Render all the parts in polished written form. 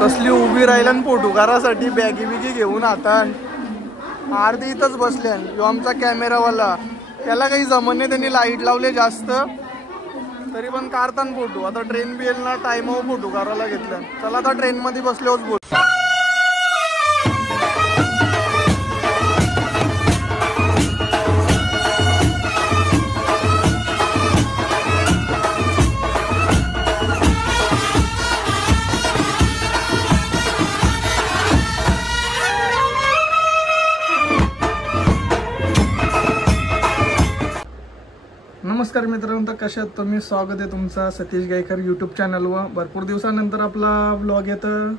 कसली उभी राहिल्या फोटो काढासाठी बॅगी बिगी घेऊन आता अर्धी इथंच बसल्या. यो आमचा कॅमेरावाला, त्याला काही जमत नाही, त्यांनी लाईट लावले जास्त तरी पण काढताना फोटो. आता ट्रेन बी येईल ना, टाइमवर फोटो काढायला घेतल्या. चला आता ट्रेन मध्ये बसल्यावर बोल. नमस्कार मित्रांनो, तर कशात तुम्ही? स्वागत आहे तुमचा सतीश गायकर यूट्यूब चॅनलवर. भरपूर दिवसानंतर आपला व्लॉग येतं.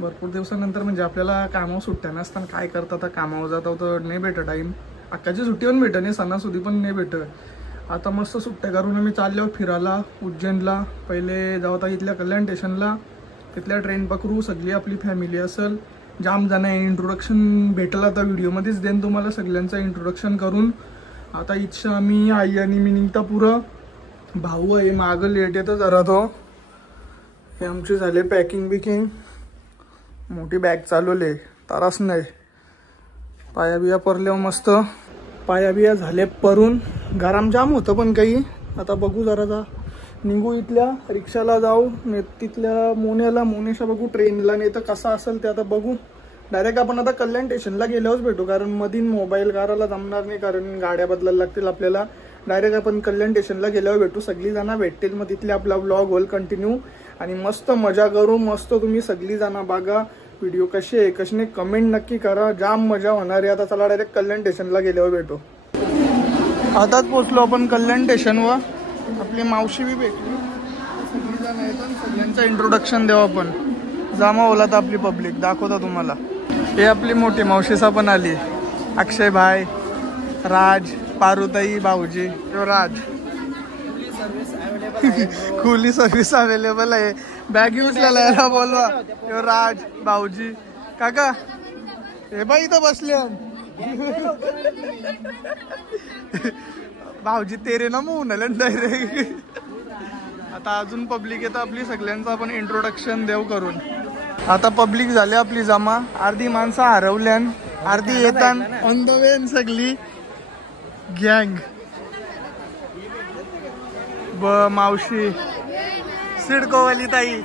भरपूर दिवसानंतर म्हणजे आपल्याला कामावर सुट्ट्या नसताना काय करतात, आता कामावर जाता तर नाही भेटत टाईम. अक्काची सुट्टी पण भेटत नाही, सणासुदी पण नाही भेटत. आता मस्त सुट्ट्या करून आम्ही चाललो फिरायला उज्जैनला. पहिले जाऊ आता इथल्या कल्याण स्टेशनला, तिथल्या ट्रेन पकडू. सगळी आपली फॅमिली असेल, जाम जण आहे. इंट्रोडक्शन भेटलं आता व्हिडिओमध्येच देईन तुम्हाला सगळ्यांचं इंट्रोडक्शन करून. आता इच्छा आम्ही आई आणि मी निघता पुरं. भाऊ आहे मागं, लेट येतं जरा तो. हे आमची झाले पॅकिंग बिकिंग. मोठी बॅग चालवले, तारास नाही. पाया बिया परल्या मस्त. पाया बिया झाले परून. गरम जाम होतं पण काही. आता बघू जरा निघू इथल्या रिक्षाला जाऊ, नाही तिथल्या मोनेशा बघू ट्रेनला, नाही तर कसा असेल ते आता बघू. डायरेक्ट आपण आता कल्याण स्टेशनला गेल्यावरच भेटू, कारण मधीन मोबाईल काढायला जमणार नाही, कारण गाड्या बदलायला लागतील आपल्याला. डायरेक्ट आपण कल्याण स्टेशनला गेल्यावर भेटू, सगळी जण भेटतील. मग तिथले आपला व्लॉग होईल कंटिन्यू आणि मस्त मजा करू. मस्त तुम्ही सगळी जण बघा व्हिडिओ कसे आहे कसे नाही, कमेंट नक्की करा. जाम मजा होणार आहे. आता चला डायरेक्ट कल्याण स्टेशनला गेल्यावर भेटू. आताच पोचलो आपण कल्याण स्टेशनवर. आपली मावशी बी भेटली, सगळी जण येतात. सगळ्यांचं इंट्रोडक्शन देऊ आपण. जामा ओला तर आपली पब्लिक दाखवता तुम्हाला. हे आपली मोठी मावशीसा पण आली, अक्षय भाई, राज, पारुताई, भाऊजी. तो राज. खुली सर्व्हिस अवेलेबल आहे. बॅग यूज लायला बोलवा. तो राज, भाऊजी, काका. हे बाई इथं बसले. भाऊजी तेरे ना म्हणून आले डायरेक्ट. आता अजून पब्लिक येतं आपली, सगळ्यांचं आपण इंट्रोडक्शन देऊ करून. आता पब्लिक झाली आपली जमा. अर्धी माणसं हरवल्यान, अर्धी येतान ऑन द वे. सगळी गँग. मावशी, सिडकोवाली ताई.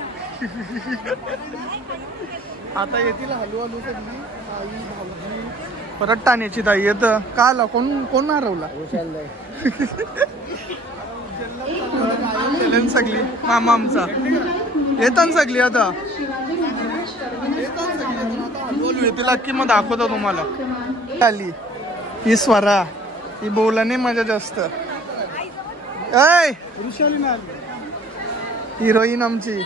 आता येतील हलू सगळी. आई, भाऊजी, परत टाण्याची ताई येत. काल कोण हरवला? सगळी मामा आमचा येतात सगळी. आता तिला की मग दाखवतो तुम्हाला. आली ही स्वरा, ही बोला नाही मजा जास्त. हिरोईन आमची.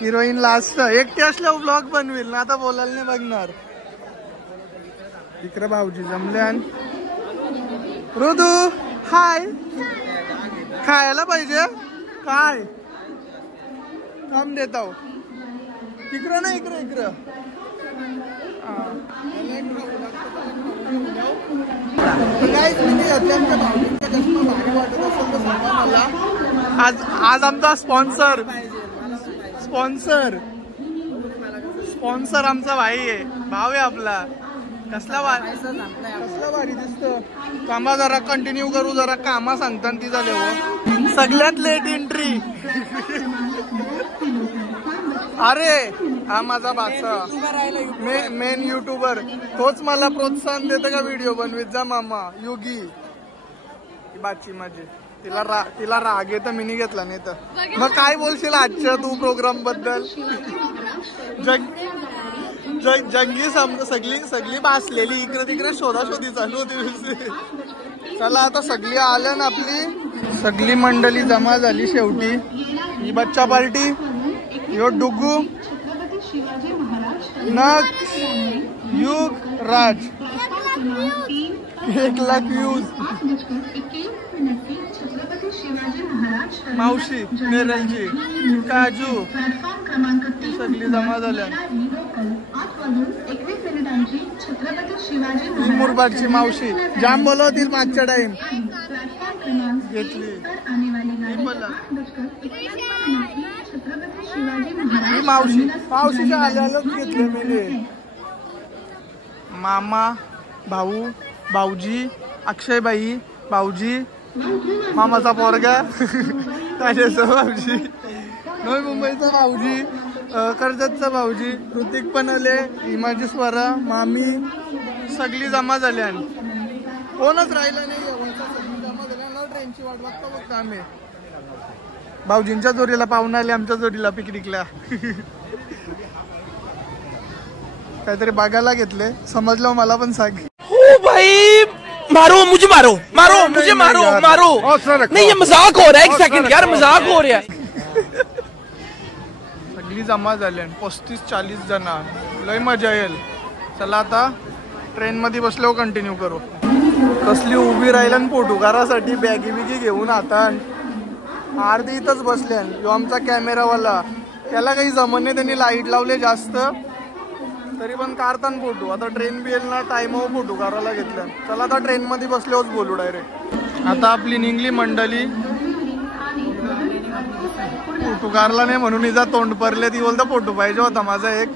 हिरोईन लास्ट एकटी असल्यावर ब्लॉग बनवेल ना, आता बोलायला नाही बघणार. इकडे भाऊजी जमले. ऋतू हाय. खायला पाहिजे काय? काम देता हो. इकडं ना, इकडं. आज आमचा स्पॉन्सर आमचा भाई आहे, भाव आहे आपला. कसला भारी दिसतो. कामा जरा कंटिन्यू करू, जरा कामा सांगताना ती झाले हो. सगळ्यात लेट एंट्री. अरे हा माझा बाचा मेन युट्यूबर, तोच मला प्रोत्साहन देतं का व्हिडिओ बनवीत जा मामा. योगी बाची माझी. तिला राग येतं, मी नाही घेतला. नाही तर मग काय बोलशील आजच्या तू प्रोग्राम बद्दल? जंगी सगळी बासलेली, इकडे तिकडे शोधाशोधी चालू होती. चला आता सगळी आल्या ना, आपली सगळी मंडळी जमा झाली शेवटी. ही बच्चा पार्टी, यो डुगू, नक्ष, युग, राज. 1,00,000 व्ह्यूज. मावशी, नेरलजी, काजू सगळी जमा झाल्या. मुरबाडची मावशी जाम बोलवतील मागच्या टाइम. घेतली मावशीच्या आल्यालाच घेतले मी. मामा, भाऊ, भाऊजी, अक्षयबाई, भाऊजी, मामाचा पोरगा, ताजेचा भाऊजी, नवी मुंबईचा भाऊजी, कर्जतचा भाऊजी, ऋतिक पण आले, हिमाजी स्वरा, मामी सगळी जमा झाली आणि कोणच राहिलं नाही. सगळी जमा झाल्या ना ट्रेनची वाट बघता बघता आम्ही. भाऊजींच्या जोडीला पाहून आले, आमच्या जोडीला पिकनिकला. काहीतरी बघायला घेतले, समजलं मला पण सांग. ओ भाई मारो मुझे, मारो मारो मुझे, मारो मारो. नहीं ये मजाक हो रहा है, एक सेकंड यार, मजाक हो रहा है. सगळी जमा झाली 35-40 जण. लय मजा येईल. चला आता ट्रेन मध्ये बसलो, कंटिन्यू करू. कसली उभी राहिल्या फोटोकारासाठी बॅगी बिगी घेऊन आता अर्धी इथंच बसल्या. जो आमचा कॅमेरावाला, त्याला काही जमत नाही, त्यांनी लाईट लावले जास्त, तरी पण काढताना फोटो. आता ट्रेन बी येईल ना, टाइमवर फोटो काढायला घेतल्या. चला आता ट्रेन मध्ये बसल्यावर बोलू डायरेक्ट. आता आपली निघली मंडळी. फोटो काढला नाही म्हणून हिचा तोंड परले. ती बोलता फोटो पाहिजे होता माझा एक.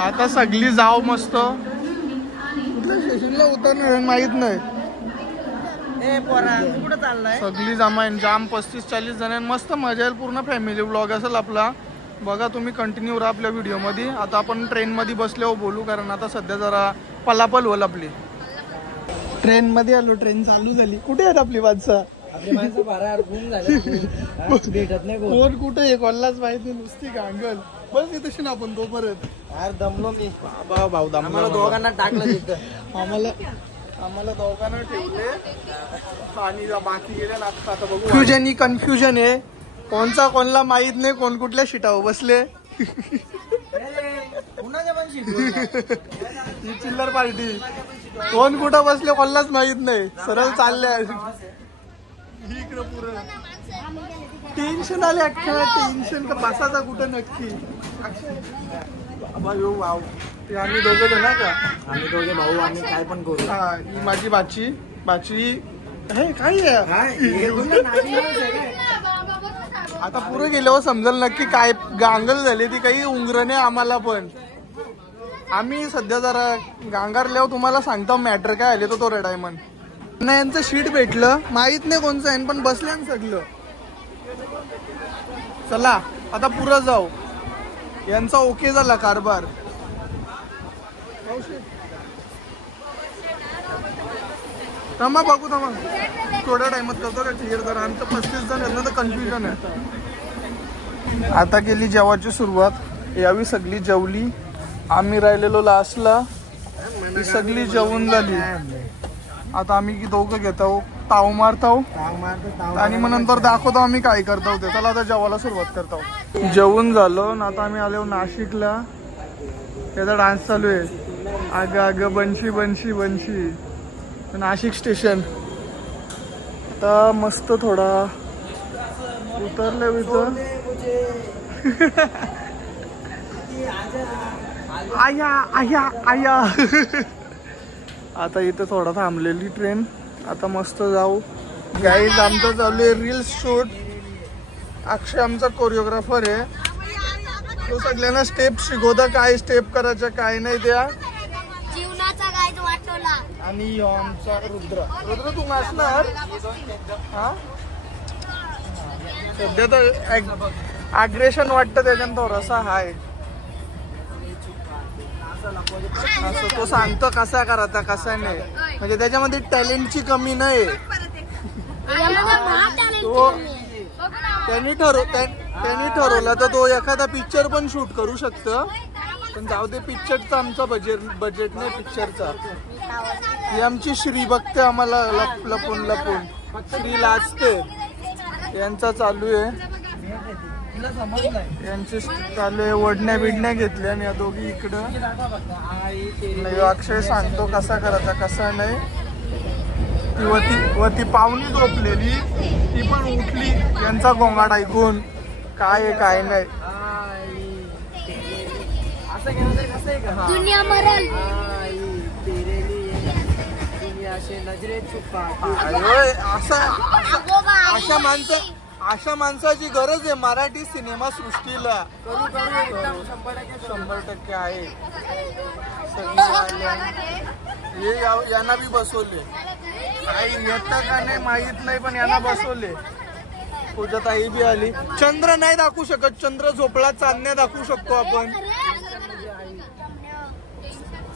आता सगळी जाव मस्त. कुठल्या स्टेशनला उतरणार माहित नाही. सगळी जमा जाम 35-40 जण. मस्त मजा येईल. पूर्ण फॅमिली ब्लॉग असेल आपला. बघा तुम्ही, कंटिन्यू राहा आपल्या व्हिडिओ मध्ये. आता आपण ट्रेन मध्ये बसल्यावर बोलू, कारण आता सध्या जरा पलापल होईल आपली. ट्रेन मध्ये आलो, ट्रेन चालू झाली. कुठे आहेत आपली माणसं? भेटत नाही कोण कुठे आहे कोणालाच माहिती. नुसती गांगल. बस इथे ना आपण तो परत. यार दमलो मी. भाऊ आम्हाला दोघांना टाकलं तिथं. आम्हाला दोघांना ठेवले आणि बाकी गेले ना. आता बघू. कन्फ्युजन आहे. कोणचा कोणला माहित नाही, कोण कुठल्या शिटावर बसले. ही चिल्लर पार्टी. कोण कुठं बसले कोणालाच माहित नाही. सरळ चालले. इकडं पुरं टेन्शन आले. अख्ख्या टेन्शन का बसायचा कुठं नक्की. वाव. आम्ही दोघे जण का, आम्ही दोघे भाऊ, आम्ही काय पण करू. हा, ही माझी बाची हे काय आहे. आता पुढे गेल्यावर समजेल नक्की काय गांगल झाली ती. काही उंगरणे आम्हाला पण. आम्ही सध्या जरा गांगारल्यावर तुम्हाला सांगतो मॅटर काय आले तो रेडायमंड. नाही यांचं शीट भेटलं, माहित नाही कोणचं आहे, पण बसल्या सगळं. चला आता पुढं जाऊ. यांचा ओके झाला कारभार. थांबा बघू, थांबा थोड्या टाइमात करतो का क्लिअर. तर आमचं 35 जण आहेत ना, तर कन्फ्युजन आहे. आता केली जेवायची सुरुवात. यावी सगळी जेवली. आम्ही राहिलेलो लास्टला. ही सगळी जेवून झाली. आता आम्ही दोघं घेतो, ताव मारतो आणि मग नंतर दाखवतो आम्ही काय करतो ते. चला आता जेवायला सुरुवात करतो. जेवून झालो ना, आता आम्ही आलो नाशिकला. त्याचा डान्स चालू आहे. आग आग बनशी बनशी बनशी. नाशिक स्टेशन. आता मस्त थोडा उतरले इथं. आया आया आया. आता इथं थोडा थांबलेली ट्रेन. आता मस्त जाऊ. गाईज आमचं चालू आहे रील्स शूट. अक्षय आमचा कोरिओग्राफर आहे. तो सगळ्यांना स्टेप शिकवता, काय स्टेप करायच्या काय नाही त्या. आणि आमचा रुद्र तू नाचणार. हा सध्या तर अग्रेशन वाटतं त्याच्यानं थोडासा हाय. असं तो सांगतो कसा करायचा कसा नाही, म्हणजे त्याच्यामध्ये टॅलेंटची कमी नाही. तो त्यांनी ठरवलं तर तो एखादा पिक्चर पण शूट करू शकतो. पण जाऊ दे, पिक्चरचा आमचा बजेट नाही पिक्चरचा. ही आमची श्री बघते आम्हाला लपून लपून. श्री लाजते. यांचा चालू आहे. यांची चालू आहे वडण्या बिडण्या घेतल्या आणि या दोघी इकडं. अक्षय सांगतो कसा करायचा कसा नाही. ती पाहुणी झोपलेली, ती पण उठली यांचा गोंगाट ऐकून. काय आहे काय नाही. असं गेलं तर कसं आहे का दुनिया मरल. तेरे लिए दुनिया से नजरे छुपा अशा माणसाची गरज आहे मराठी सिनेमा सृष्टीला. करू एकदम 100% आहे. सगळे आले. हे यांना बी बसवले. काही येतं का नाही माहित नाही पण यांना बसवले. पूजाताई बी आली. चंद्र नाही दाखवू शकत. चंद्र झोपला. चांदण्या दाखवू शकतो आपण.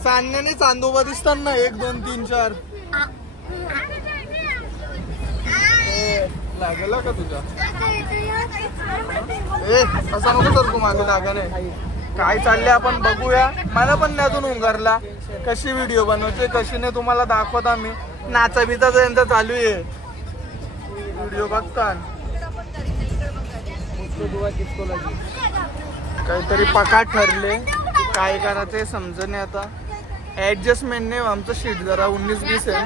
चांदण्याने चांदोबा दिसतात ना 1 2 3 4. लागला का तुझा असा नको तर तू माझं लागाने. काय चालले आपण बघूया. मला पण त्यातून उंगारला कशी व्हिडिओ बनवते कशी नाही तुम्हाला दाखवत आम्ही. नाचा बिचा यांचा चालू आहे. व्हिडिओ बघता काहीतरी पकाट ठरले. काय करायचं समज नाही आता. ऍडजस्टमेंट नाही आमचं शीट जरा 19-20 आहे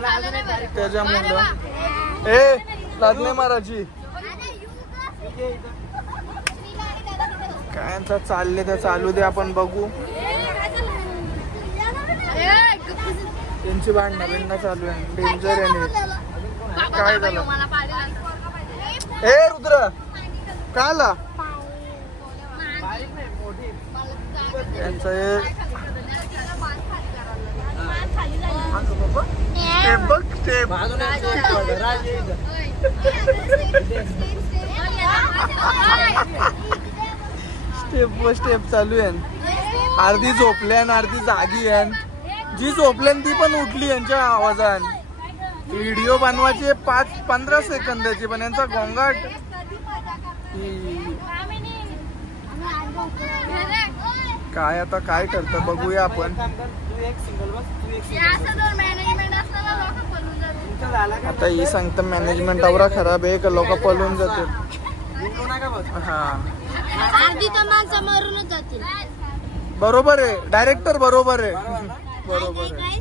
त्याच्यामुळं. लागले महाराजी काय चालले ते चालू दे आपण बघू. त्यांची भांडणं चालू आहे. डेंजर आहे. काय झालं रुद्र काय आला त्यांचं बघ स्टेप स्टेप चालू आहे. अर्धी झोपल्यान अर्धी जागी आहे. जी झोपल्यान ती पण उठली यांच्या आवाजान. व्हिडिओ बनवायचे 5-15 सेकंदाचे पण यांचा गोंगाट. काय आता काय करतं बघूया आपण. आता ही सांगतं मॅनेजमेंट आवरा खराब आहे का लोक पळून जाते. हा बरोबर आहे. डायरेक्टर बरोबर आहे. बरोबर आहे.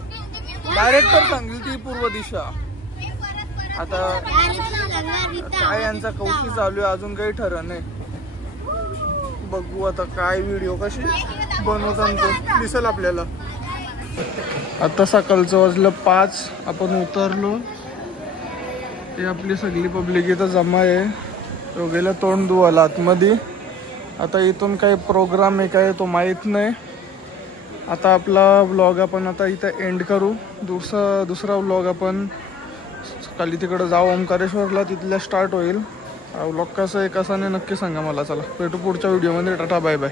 डायरेक्टर सांगेल ती पूर्व दिशा. आता काय यांचा कौशी चालू आहे अजून काही ठरलं नाही. बघू आता काय व्हिडिओ कशी बनवतात दिसेल आपल्याला. आता सकाळचं वाजलं 5. आपण उतरलो. हे आपली सगळी पब्लिक इथं जमा आहे. दोघेला तोंड धुवायला आतमध्ये. आता इथून काही प्रोग्राम आहे काय तो माहीत नाही. आता आपला व्लॉग आपण आता इथं एंड करू. दुसरा व्लॉग आपण खाली तिकडं जाऊ ओंकारेश्वरला. तिथल्या स्टार्ट होईल. व्लॉग कसं आहे कसा नाही नक्की सांगा मला. चला भेटू पुढच्या व्हिडिओमध्ये. टाटा बाय बाय.